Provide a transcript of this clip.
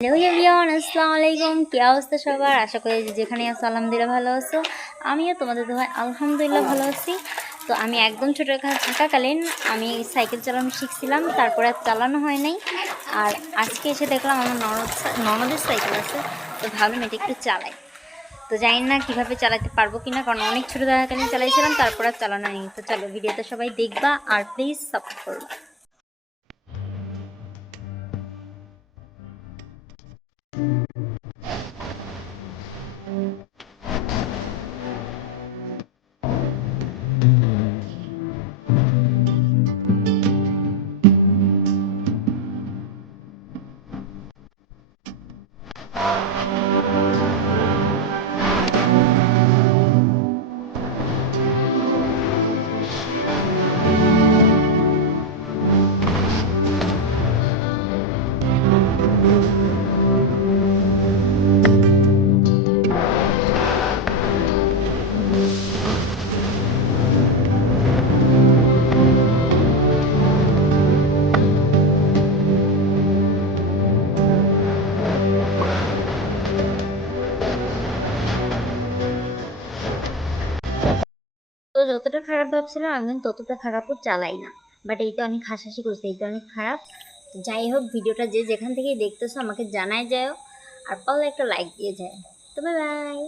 Hello everyone, আসসালামু আলাইকুম। কি অবস্থা সবার? আশা করি যে যেখানে আছো আলহামদুলিল্লাহ ভালো আছো। আমিও তোমাদের দোয়ায় আলহামদুলিল্লাহ ভালো আছি। তো আমি একদম ছোটো থাকাকালীন আমি সাইকেল চালানো শিখছিলাম, তারপরে আর চালানো হয় নাই। আর আজকে এসে দেখলাম আমার ননদের সাইকেল আছে, তো ভাবলাম এটা একটু চালাই। তো জানি না কীভাবে চালাতে পারবো কিনা, কারণ অনেক ছোটো থাকাকালীন চালাইছিলাম, তারপর আর চালানো নেই। তো চলো, ভিডিওটা সবাই দেখবা আর প্লিজ সাপোর্ট করবা। তো যতটা খারাপ ভাবছিলাম আমি কিন্তু ততটা খারাপও চালাই না, বাট এইটা অনেক হাসাহাসি করছে, এইটা অনেক খারাপ। যাই হোক, ভিডিওটা যে যেখান থেকে দেখতেছো আমাকে জানাই যাও, আর পারলে একটা লাইক দিয়ে যায়। তো বাই বাই।